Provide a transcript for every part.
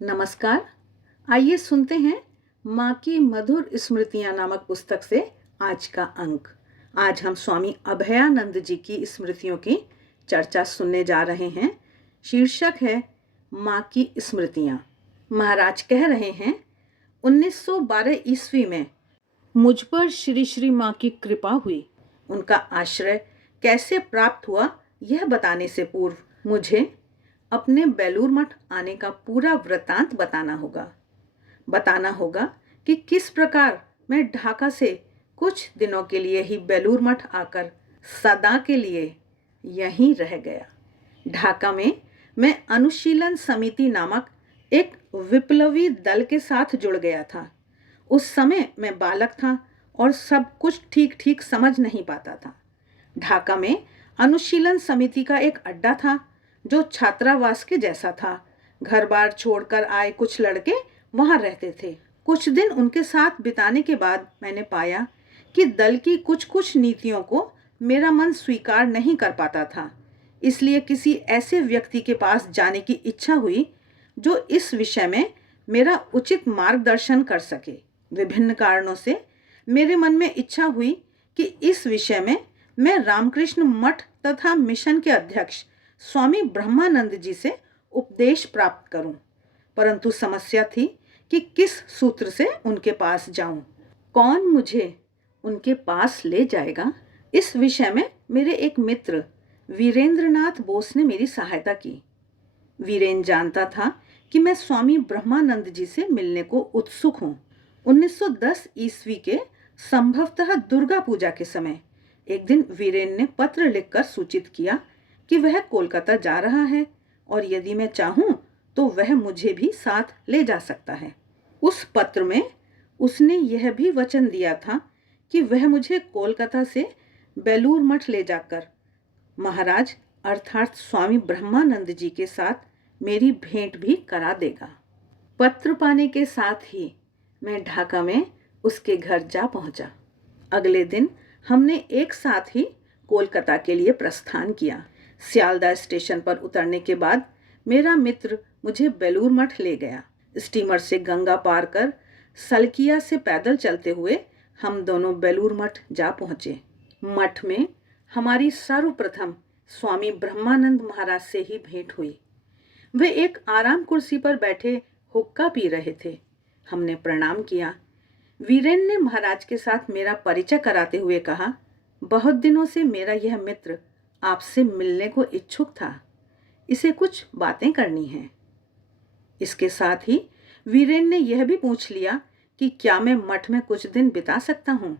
नमस्कार। आइए सुनते हैं माँ की मधुर स्मृतियाँ नामक पुस्तक से आज का अंक। आज हम स्वामी अभयानंद जी की स्मृतियों की चर्चा सुनने जा रहे हैं। शीर्षक है माँ की स्मृतियाँ। महाराज कह रहे हैं, 1912 ईस्वी में मुझ पर श्री श्री माँ की कृपा हुई। उनका आश्रय कैसे प्राप्त हुआ यह बताने से पूर्व मुझे अपने बेलूर मठ आने का पूरा वृतांत बताना होगा कि किस प्रकार मैं ढाका से कुछ दिनों के लिए ही बेलूर मठ आकर सदा के लिए यहीं रह गया। ढाका में मैं अनुशीलन समिति नामक एक विप्लवी दल के साथ जुड़ गया था। उस समय मैं बालक था और सब कुछ ठीक ठीक समझ नहीं पाता था। ढाका में अनुशीलन समिति का एक अड्डा था जो छात्रावास के जैसा था। घर बार छोड़कर आए कुछ लड़के वहां रहते थे। कुछ दिन उनके साथ बिताने के बाद मैंने पाया कि दल की कुछ कुछ नीतियों को मेरा मन स्वीकार नहीं कर पाता था। इसलिए किसी ऐसे व्यक्ति के पास जाने की इच्छा हुई जो इस विषय में मेरा उचित मार्गदर्शन कर सके। विभिन्न कारणों से मेरे मन में इच्छा हुई कि इस विषय में मैं रामकृष्ण मठ तथा मिशन के अध्यक्ष स्वामी ब्रह्मानंद जी से उपदेश प्राप्त करूं, परंतु समस्या थी कि किस सूत्र से उनके पास जाऊं, कौन मुझे उनके पास ले जाएगा। इस विषय में मेरे एक मित्र वीरेंद्रनाथ बोस ने मेरी सहायता की। वीरेंद्र जानता था कि मैं स्वामी ब्रह्मानंद जी से मिलने को उत्सुक हूं। 1910 ईस्वी के संभवतः दुर्गा पूजा के समय एक दिन वीरेंद्र ने पत्र लिखकर सूचित किया कि वह कोलकाता जा रहा है और यदि मैं चाहूं तो वह मुझे भी साथ ले जा सकता है। उस पत्र में उसने यह भी वचन दिया था कि वह मुझे कोलकाता से बेलूर मठ ले जाकर महाराज अर्थात स्वामी ब्रह्मानंद जी के साथ मेरी भेंट भी करा देगा। पत्र पाने के साथ ही मैं ढाका में उसके घर जा पहुंचा। अगले दिन हमने एक साथ ही कोलकाता के लिए प्रस्थान किया। सियालदह स्टेशन पर उतरने के बाद मेरा मित्र मुझे बेलूर मठ ले गया। स्टीमर से गंगा पार कर सलकिया से पैदल चलते हुए हम दोनों बेलूर मठ जा पहुंचे। मठ में हमारी सर्वप्रथम स्वामी ब्रह्मानंद महाराज से ही भेंट हुई। वे एक आराम कुर्सी पर बैठे हुक्का पी रहे थे। हमने प्रणाम किया। वीरेन ने महाराज के साथ मेरा परिचय कराते हुए कहा, बहुत दिनों से मेरा यह मित्र आपसे मिलने को इच्छुक था। इसे कुछ बातें करनी हैं। इसके साथ ही वीरेन ने यह भी पूछ लिया कि क्या मैं मठ में कुछ दिन बिता सकता हूँ।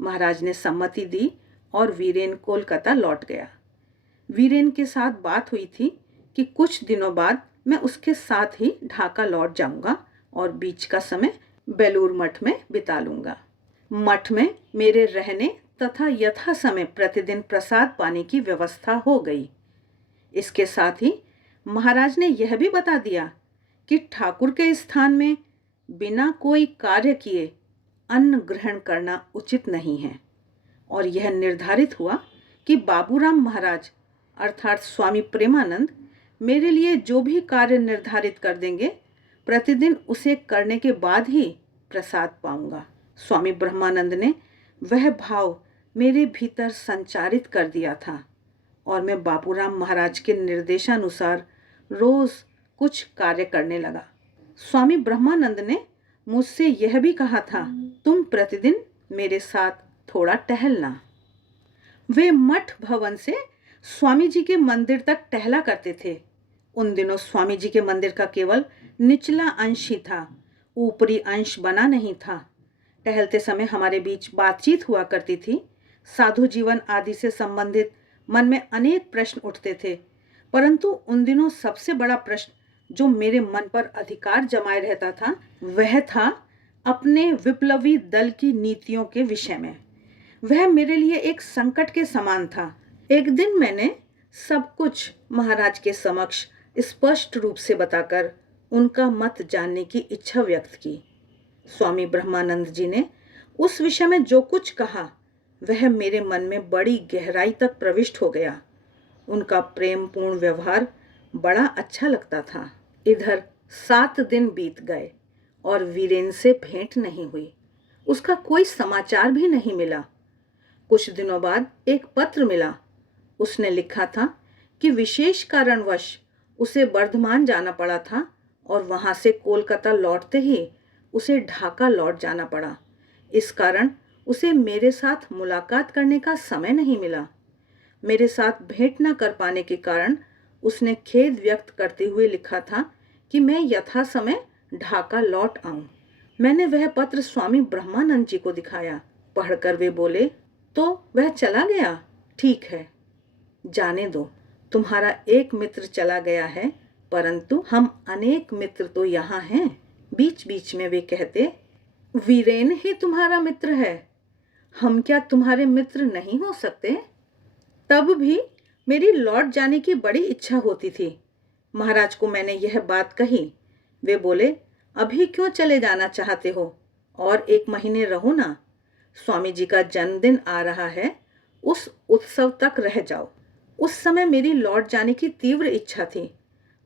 महाराज ने सम्मति दी और वीरेन कोलकाता लौट गया। वीरेन के साथ बात हुई थी कि कुछ दिनों बाद मैं उसके साथ ही ढाका लौट जाऊंगा और बीच का समय बेलूर मठ में बिता लूंगा। मठ में मेरे रहने तथा यथा समय प्रतिदिन प्रसाद पाने की व्यवस्था हो गई। इसके साथ ही महाराज ने यह भी बता दिया कि ठाकुर के स्थान में बिना कोई कार्य किए अन्न ग्रहण करना उचित नहीं है और यह निर्धारित हुआ कि बाबूराम महाराज अर्थात स्वामी प्रेमानंद मेरे लिए जो भी कार्य निर्धारित कर देंगे प्रतिदिन उसे करने के बाद ही प्रसाद पाऊंगा। स्वामी ब्रह्मानंद ने वह भाव मेरे भीतर संचारित कर दिया था और मैं बाबूराम महाराज के निर्देशानुसार रोज कुछ कार्य करने लगा। स्वामी ब्रह्मानंद ने मुझसे यह भी कहा था, तुम प्रतिदिन मेरे साथ थोड़ा टहलना। वे मठ भवन से स्वामी जी के मंदिर तक टहला करते थे। उन दिनों स्वामी जी के मंदिर का केवल निचला अंश ही था, ऊपरी अंश बना नहीं था। टहलते समय हमारे बीच बातचीत हुआ करती थी। साधु जीवन आदि से संबंधित मन में अनेक प्रश्न उठते थे, परंतु उन दिनों सबसे बड़ा प्रश्न जो मेरे मन पर अधिकार जमाए रहता था वह था अपने विप्लवी दल की नीतियों के विषय में। वह मेरे लिए एक संकट के समान था। एक दिन मैंने सब कुछ महाराज के समक्ष स्पष्ट रूप से बताकर उनका मत जानने की इच्छा व्यक्त की। स्वामी ब्रह्मानंद जी ने उस विषय में जो कुछ कहा वह मेरे मन में बड़ी गहराई तक प्रविष्ट हो गया। उनका प्रेमपूर्ण व्यवहार बड़ा अच्छा लगता था। इधर 7 दिन बीत गए और वीरेन से भेंट नहीं हुई। उसका कोई समाचार भी नहीं मिला। कुछ दिनों बाद एक पत्र मिला। उसने लिखा था कि विशेष कारणवश उसे बर्धमान जाना पड़ा था और वहां से कोलकाता लौटते ही उसे ढाका लौट जाना पड़ा। इस कारण उसे मेरे साथ मुलाकात करने का समय नहीं मिला। मेरे साथ भेंट न कर पाने के कारण उसने खेद व्यक्त करते हुए लिखा था कि मैं यथा समय ढाका लौट आऊं। मैंने वह पत्र स्वामी ब्रह्मानंद जी को दिखाया। पढ़कर वे बोले, तो वह चला गया? ठीक है, जाने दो। तुम्हारा एक मित्र चला गया है, परंतु हम अनेक मित्र तो यहाँ हैं। बीच बीच में वे कहते, वीरेन ही तुम्हारा मित्र है, हम क्या तुम्हारे मित्र नहीं हो सकते? तब भी मेरी लौट जाने की बड़ी इच्छा होती थी। महाराज को मैंने यह बात कही। वे बोले, अभी क्यों चले जाना चाहते हो? और 1 महीने रहो ना। स्वामी जी का जन्मदिन आ रहा है, उस उत्सव तक रह जाओ। उस समय मेरी लौट जाने की तीव्र इच्छा थी,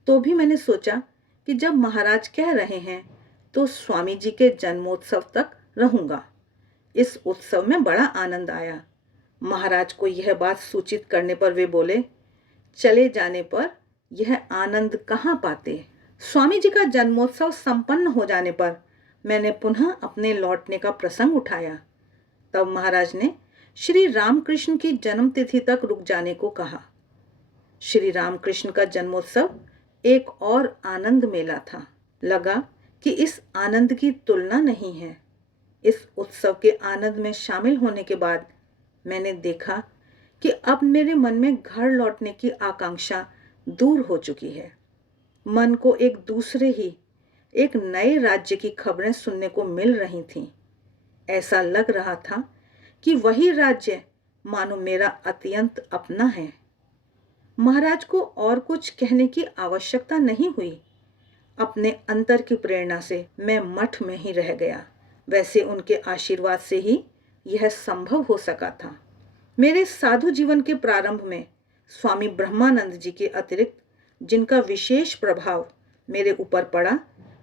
तो भी मैंने सोचा कि जब महाराज कह रहे हैं तो स्वामी जी के जन्मोत्सव तक रहूंगा। इस उत्सव में बड़ा आनंद आया। महाराज को यह बात सूचित करने पर वे बोले, चले जाने पर यह आनंद कहाँ पाते। स्वामी जी का जन्मोत्सव संपन्न हो जाने पर मैंने पुनः अपने लौटने का प्रसंग उठाया। तब महाराज ने श्री रामकृष्ण की जन्मतिथि तक रुक जाने को कहा। श्री रामकृष्ण का जन्मोत्सव एक और आनंद मेला था। लगा कि इस आनंद की तुलना नहीं है। इस उत्सव के आनंद में शामिल होने के बाद मैंने देखा कि अब मेरे मन में घर लौटने की आकांक्षा दूर हो चुकी है। मन को एक दूसरे ही, एक नए राज्य की खबरें सुनने को मिल रही थीं। ऐसा लग रहा था कि वही राज्य मानो मेरा अत्यंत अपना है। महाराज को और कुछ कहने की आवश्यकता नहीं हुई। अपने अंतर की प्रेरणा से मैं मठ में ही रह गया। वैसे उनके आशीर्वाद से ही यह संभव हो सका था। मेरे साधु जीवन के प्रारंभ में स्वामी ब्रह्मानंद जी के अतिरिक्त जिनका विशेष प्रभाव मेरे ऊपर पड़ा,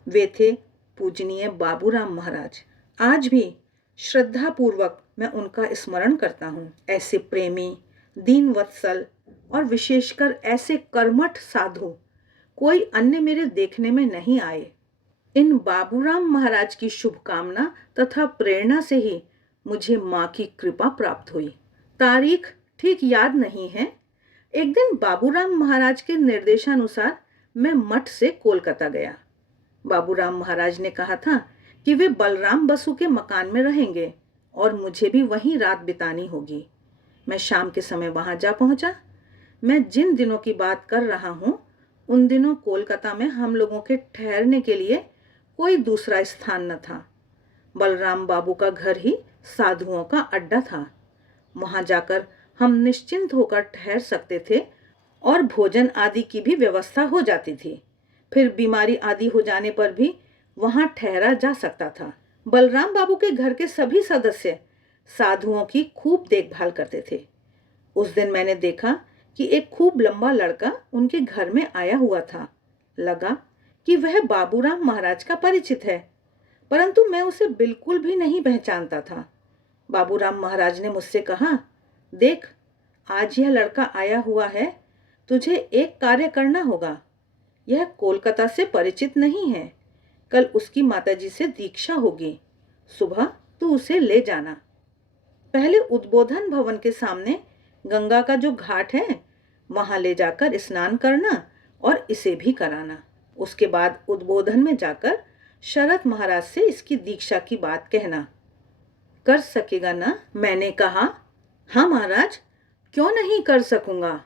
वे थे पूजनीय बाबूराम महाराज। आज भी श्रद्धापूर्वक मैं उनका स्मरण करता हूँ। ऐसे प्रेमी, दीन वत्सल और विशेषकर ऐसे कर्मठ साधु कोई अन्य मेरे देखने में नहीं आए। इन बाबूराम महाराज की शुभकामना तथा प्रेरणा से ही मुझे माँ की कृपा प्राप्त हुई। तारीख ठीक याद नहीं है। एक दिन बाबूराम महाराज के निर्देशानुसार मैं मठ से कोलकाता गया। बाबूराम महाराज ने कहा था कि वे बलराम बसु के मकान में रहेंगे और मुझे भी वहीं रात बितानी होगी। मैं शाम के समय वहां जा पहुंचा। मैं जिन दिनों की बात कर रहा हूँ, उन दिनों कोलकाता में हम लोगों के ठहरने के लिए कोई दूसरा स्थान न था। बलराम बाबू का घर ही साधुओं का अड्डा था। वहां जाकर हम निश्चिंत होकर ठहर सकते थे और भोजन आदि की भी व्यवस्था हो जाती थी। फिर बीमारी आदि हो जाने पर भी वहां ठहरा जा सकता था। बलराम बाबू के घर के सभी सदस्य साधुओं की खूब देखभाल करते थे। उस दिन मैंने देखा कि एक खूब लंबा लड़का उनके घर में आया हुआ था। लगा कि वह बाबूराम महाराज का परिचित है, परंतु मैं उसे बिल्कुल भी नहीं पहचानता था। बाबूराम महाराज ने मुझसे कहा, देख, आज यह लड़का आया हुआ है, तुझे एक कार्य करना होगा। यह कोलकाता से परिचित नहीं है। कल उसकी माताजी से दीक्षा होगी। सुबह तू उसे ले जाना। पहले उद्बोधन भवन के सामने गंगा का जो घाट है, वहां ले जाकर स्नान करना और इसे भी कराना। उसके बाद उद्बोधन में जाकर शरद महाराज से इसकी दीक्षा की बात कहना। कर सकेगा ना? मैंने कहा, हाँ महाराज, क्यों नहीं कर सकूंगा।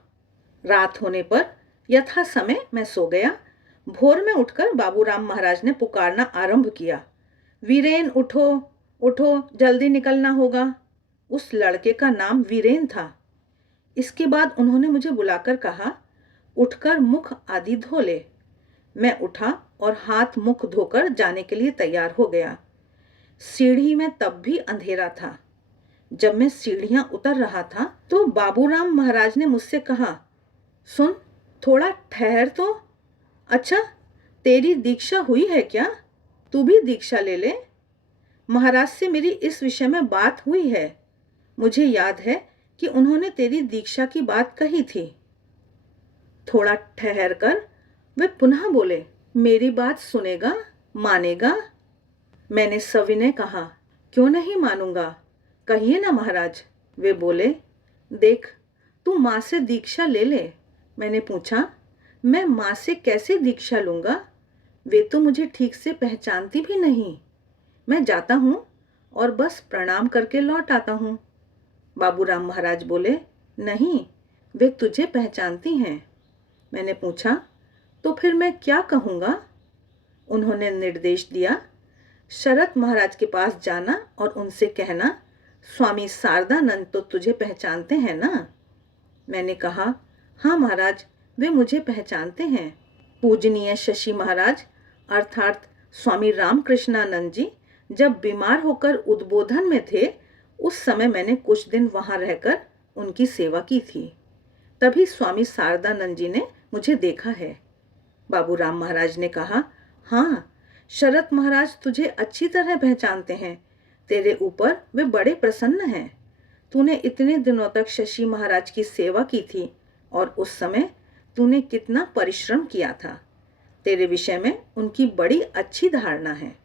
रात होने पर यथा समय मैं सो गया। भोर में उठकर बाबूराम महाराज ने पुकारना आरंभ किया, वीरेन उठो उठो, जल्दी निकलना होगा। उस लड़के का नाम वीरेन था। इसके बाद उन्होंने मुझे बुलाकर कहा, उठकर मुख आदि धो ले। मैं उठा और हाथ मुख धोकर जाने के लिए तैयार हो गया। सीढ़ी में तब भी अंधेरा था। जब मैं सीढ़ियां उतर रहा था तो बाबूराम महाराज ने मुझसे कहा, सुन, थोड़ा ठहर तो। अच्छा, तेरी दीक्षा हुई है क्या? तू भी दीक्षा ले ले। महाराज से मेरी इस विषय में बात हुई है। मुझे याद है कि उन्होंने तेरी दीक्षा की बात कही थी। थोड़ा ठहर कर वे पुनः बोले, मेरी बात सुनेगा, मानेगा? मैंने सविनय कहा, क्यों नहीं मानूंगा, कहिए ना महाराज। वे बोले, देख, तू माँ से दीक्षा ले ले। मैंने पूछा, मैं माँ से कैसे दीक्षा लूंगा? वे तो मुझे ठीक से पहचानती भी नहीं। मैं जाता हूँ और बस प्रणाम करके लौट आता हूँ। बाबूराम महाराज बोले, नहीं, वे तुझे पहचानती हैं। मैंने पूछा, तो फिर मैं क्या कहूँगा? उन्होंने निर्देश दिया, शरत महाराज के पास जाना और उनसे कहना, स्वामी शारदानंद तो तुझे पहचानते हैं ना? मैंने कहा, हाँ महाराज, वे मुझे पहचानते हैं। पूजनीय शशि महाराज अर्थात स्वामी रामकृष्णानंद जी जब बीमार होकर उद्बोधन में थे, उस समय मैंने कुछ दिन वहां रहकर उनकी सेवा की थी। तभी स्वामी शारदानंद जी ने मुझे देखा है। बाबूराम महाराज ने कहा, हाँ, शरत महाराज तुझे अच्छी तरह पहचानते हैं। तेरे ऊपर वे बड़े प्रसन्न हैं। तूने इतने दिनों तक शशि महाराज की सेवा की थी और उस समय तूने कितना परिश्रम किया था। तेरे विषय में उनकी बड़ी अच्छी धारणा है।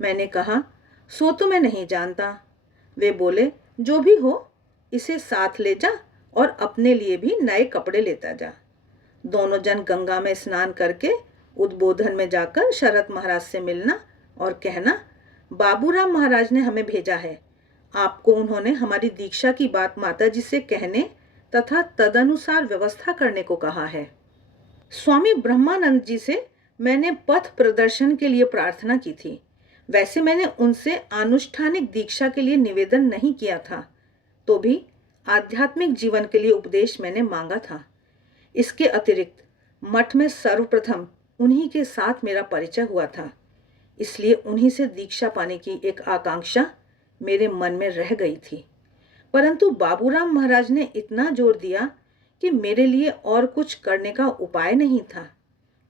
मैंने कहा, सो तो मैं नहीं जानता। वे बोले, जो भी हो, इसे साथ ले जा और अपने लिए भी नए कपड़े लेता जा। दोनों जन गंगा में स्नान करके उद्बोधन में जाकर शरत महाराज से मिलना और कहना, बाबूराम महाराज ने हमें भेजा है। आपको उन्होंने हमारी दीक्षा की बात माताजी से कहने तथा तदनुसार व्यवस्था करने को कहा है। स्वामी ब्रह्मानंद जी से मैंने पथ प्रदर्शन के लिए प्रार्थना की थी। वैसे मैंने उनसे आनुष्ठानिक दीक्षा के लिए निवेदन नहीं किया था, तो भी आध्यात्मिक जीवन के लिए उपदेश मैंने मांगा था। इसके अतिरिक्त मठ में सर्वप्रथम उन्हीं के साथ मेरा परिचय हुआ था, इसलिए उन्हीं से दीक्षा पाने की एक आकांक्षा मेरे मन में रह गई थी। परंतु बाबूराम महाराज ने इतना जोर दिया कि मेरे लिए और कुछ करने का उपाय नहीं था।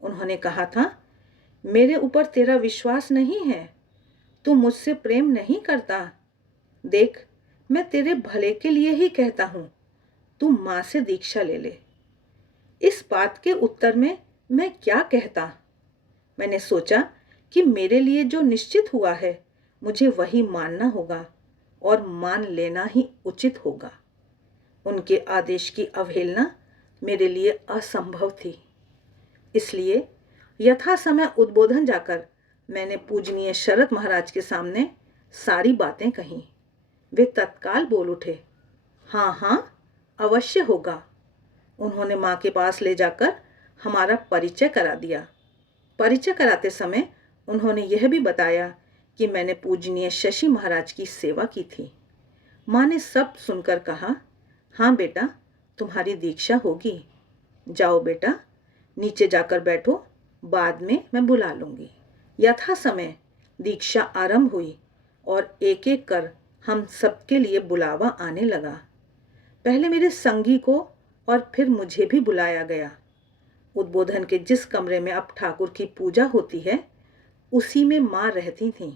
उन्होंने कहा था, मेरे ऊपर तेरा विश्वास नहीं है, तू मुझसे प्रेम नहीं करता। देख, मैं तेरे भले के लिए ही कहता हूं, तू मां से दीक्षा ले ले। इस बात के उत्तर में मैं क्या कहता? मैंने सोचा कि मेरे लिए जो निश्चित हुआ है, मुझे वही मानना होगा और मान लेना ही उचित होगा। उनके आदेश की अवहेलना मेरे लिए असंभव थी। इसलिए यथा समय उद्बोधन जाकर मैंने पूजनीय शरत महाराज के सामने सारी बातें कहीं। वे तत्काल बोल उठे, हाँ हाँ, अवश्य होगा। उन्होंने माँ के पास ले जाकर हमारा परिचय करा दिया। परिचय कराते समय उन्होंने यह भी बताया कि मैंने पूजनीय शशि महाराज की सेवा की थी। माँ ने सब सुनकर कहा, हाँ बेटा, तुम्हारी दीक्षा होगी। जाओ बेटा, नीचे जाकर बैठो, बाद में मैं बुला लूंगी। यथा समय दीक्षा आरंभ हुई और एक एक कर हम सबके लिए बुलावा आने लगा। पहले मेरे संगी को और फिर मुझे भी बुलाया गया। उद्बोधन के जिस कमरे में अब ठाकुर की पूजा होती है, उसी में माँ रहती थीं।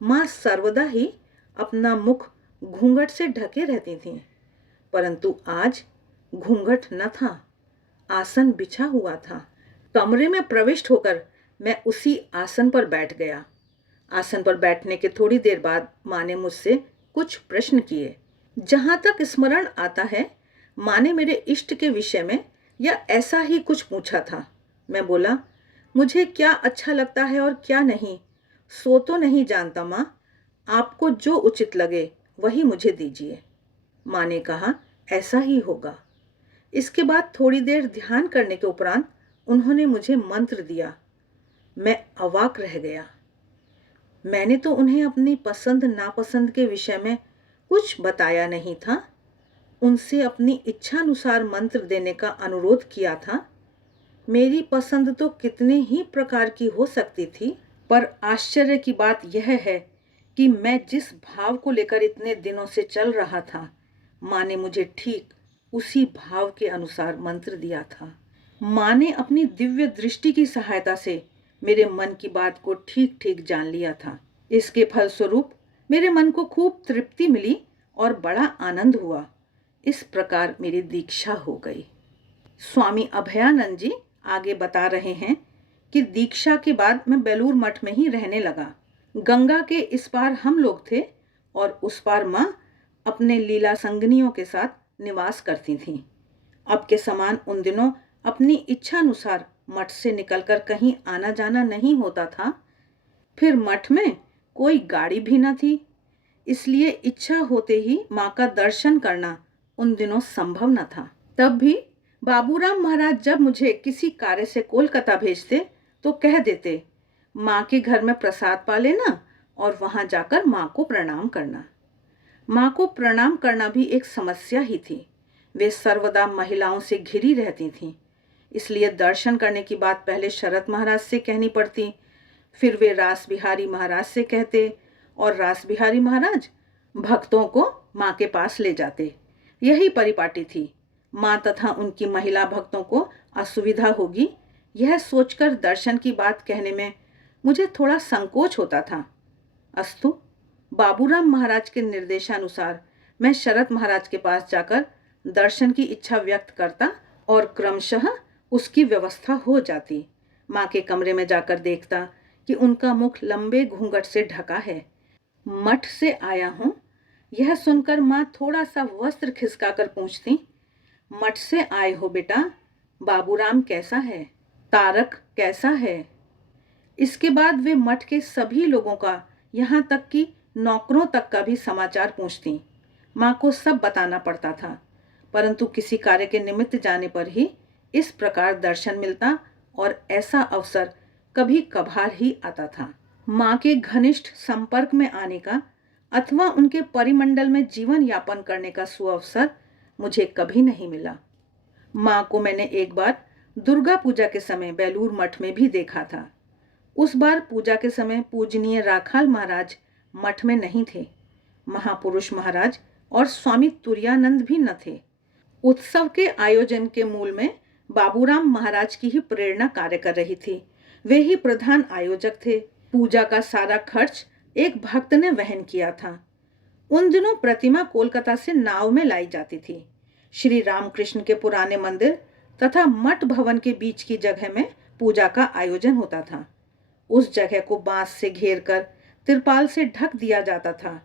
माँ सर्वदा ही अपना मुख घूंघट से ढके रहती थीं, परंतु आज घूंघट न था, आसन बिछा हुआ था। कमरे में प्रविष्ट होकर मैं उसी आसन पर बैठ गया। आसन पर बैठने के थोड़ी देर बाद माँ ने मुझसे कुछ प्रश्न किए। जहां तक स्मरण आता है, माँ ने मेरे इष्ट के विषय में या ऐसा ही कुछ पूछा था। मैं बोला, मुझे क्या अच्छा लगता है और क्या नहीं, सो तो नहीं जानता माँ, आपको जो उचित लगे वही मुझे दीजिए। माँ ने कहा, ऐसा ही होगा। इसके बाद थोड़ी देर ध्यान करने के उपरांत उन्होंने मुझे मंत्र दिया। मैं अवाक रह गया। मैंने तो उन्हें अपनी पसंद नापसंद के विषय में कुछ बताया नहीं था। उनसे अपनी इच्छानुसार मंत्र देने का अनुरोध किया था। मेरी पसंद तो कितने ही प्रकार की हो सकती थी, पर आश्चर्य की बात यह है कि मैं जिस भाव को लेकर इतने दिनों से चल रहा था, माँ ने मुझे ठीक उसी भाव के अनुसार मंत्र दिया था। माँ ने अपनी दिव्य दृष्टि की सहायता से मेरे मन की बात को ठीक ठीक जान लिया था। इसके फलस्वरूप मेरे मन को खूब तृप्ति मिली और बड़ा आनंद हुआ। इस प्रकार मेरी दीक्षा हो गई। स्वामी अभयानंद जी आगे बता रहे हैं कि दीक्षा के बाद मैं बेलूर मठ में ही रहने लगा। गंगा के इस पार हम लोग थे और उस पार माँ अपने लीला संगनियों के साथ निवास करती थीं। अब के समान उन दिनों अपनी इच्छा अनुसार मठ से निकलकर कहीं आना जाना नहीं होता था। फिर मठ में कोई गाड़ी भी न थी, इसलिए इच्छा होते ही माँ का दर्शन करना उन दिनों संभव न था। तब भी बाबूराम महाराज जब मुझे किसी कार्य से कोलकाता भेजते तो कह देते, माँ के घर में प्रसाद पा लेना और वहां जाकर माँ को प्रणाम करना। माँ को प्रणाम करना भी एक समस्या ही थी। वे सर्वदा महिलाओं से घिरी रहती थीं, इसलिए दर्शन करने की बात पहले शरत महाराज से कहनी पड़ती, फिर वे रास बिहारी महाराज से कहते और रास बिहारी महाराज भक्तों को माँ के पास ले जाते। यही परिपाटी थी। माँ तथा उनकी महिला भक्तों को असुविधा होगी, यह सोचकर दर्शन की बात कहने में मुझे थोड़ा संकोच होता था। अस्तु, बाबूराम महाराज के निर्देशानुसार मैं शरत महाराज के पास जाकर दर्शन की इच्छा व्यक्त करता और क्रमशः उसकी व्यवस्था हो जाती। माँ के कमरे में जाकर देखता कि उनका मुख लंबे घूंघट से ढका है। मठ से आया हूँ, यह सुनकर माँ थोड़ा सा वस्त्र खिसकाकर पूछती, मठ से आए हो बेटा? बाबूराम कैसा है? तारक कैसा है? इसके बाद वे मठ के सभी लोगों का, यहाँ तक कि नौकरों तक का भी समाचार पूछती। माँ को सब बताना पड़ता था, परंतु किसी कार्य के निमित्त जाने पर ही इस प्रकार दर्शन मिलता और ऐसा अवसर कभी कभार ही आता था। माँ के घनिष्ठ संपर्क में आने का अथवा उनके परिमंडल में जीवन यापन करने का सुअवसर मुझे कभी नहीं मिला। माँ को मैंने एक बार दुर्गा पूजा के समय बेलूर मठ में भी देखा था। उस बार पूजा के समय पूजनीय राखाल महाराज मठ में नहीं थे। महापुरुष महाराज और स्वामी तुरायानंद भी न थे। उत्सव के आयोजन के मूल में बाबूराम महाराज की ही प्रेरणा कार्य कर रही थी। वे ही प्रधान आयोजक थे। पूजा का सारा खर्च एक भक्त ने वहन किया था। उन दिनों प्रतिमा कोलकाता से नाव में लाई जाती थी। श्री रामकृष्ण के पुराने मंदिर तथा मठ भवन के बीच की जगह में पूजा का आयोजन होता था। उस जगह को बांस से घेरकर तिरपाल से ढक दिया जाता था।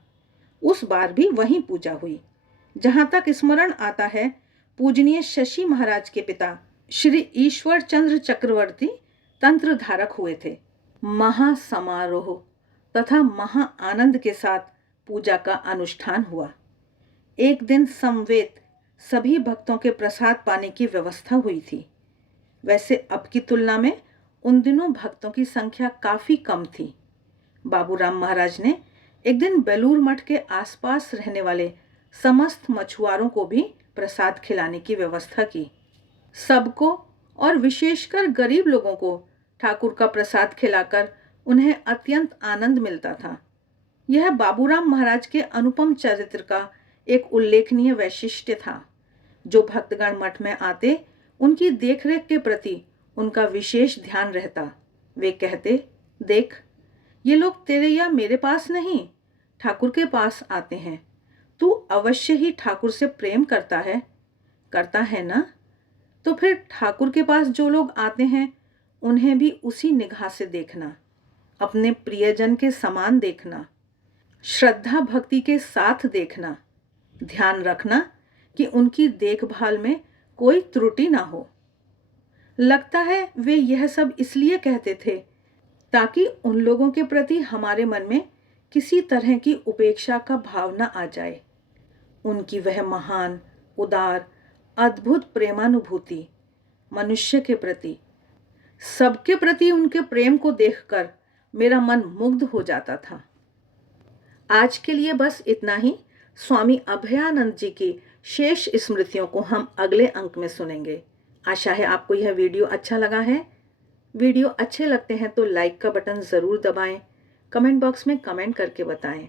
उस बार भी वहीं पूजा हुई। जहां तक स्मरण आता है, पूजनीय शशि महाराज के पिता श्री ईश्वर चंद्र चक्रवर्ती तंत्र धारक हुए थे। महासमारोह तथा महा आनंद के साथ पूजा का अनुष्ठान हुआ। एक दिन समवेत सभी भक्तों के प्रसाद पाने की व्यवस्था हुई थी। वैसे अब की तुलना में उन दिनों भक्तों की संख्या काफी कम थी। बाबूराम महाराज ने एक दिन बेलूर मठ के आसपास रहने वाले समस्त मछुआरों को भी प्रसाद खिलाने की व्यवस्था की। सबको और विशेषकर गरीब लोगों को ठाकुर का प्रसाद खिलाकर उन्हें अत्यंत आनंद मिलता था। यह बाबूराम महाराज के अनुपम चरित्र का एक उल्लेखनीय वैशिष्ट्य था। जो भक्तगण मठ में आते, उनकी देखरेख के प्रति उनका विशेष ध्यान रहता। वे कहते, देख, ये लोग तेरे या मेरे पास नहीं, ठाकुर के पास आते हैं। तू अवश्य ही ठाकुर से प्रेम करता है ना? तो फिर ठाकुर के पास जो लोग आते हैं उन्हें भी उसी निगाह से देखना, अपने प्रियजन के समान देखना, श्रद्धा भक्ति के साथ देखना। ध्यान रखना कि उनकी देखभाल में कोई त्रुटि ना हो। लगता है वे यह सब इसलिए कहते थे ताकि उन लोगों के प्रति हमारे मन में किसी तरह की उपेक्षा का भाव न आ जाए। उनकी वह महान, उदार, अद्भुत प्रेमानुभूति मनुष्य के प्रति, सबके प्रति उनके प्रेम को देखकर मेरा मन मुग्ध हो जाता था। आज के लिए बस इतना ही। स्वामी अभयानंद जी की शेष स्मृतियों को हम अगले अंक में सुनेंगे। आशा है आपको यह वीडियो अच्छा लगा है। वीडियो अच्छे लगते हैं तो लाइक का बटन ज़रूर दबाएं, कमेंट बॉक्स में कमेंट करके बताएं।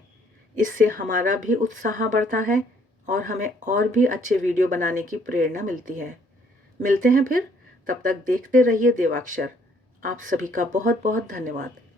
इससे हमारा भी उत्साह बढ़ता है और हमें और भी अच्छे वीडियो बनाने की प्रेरणा मिलती है। मिलते हैं फिर, तब तक देखते रहिए देवाक्षर। आप सभी का बहुत बहुत धन्यवाद।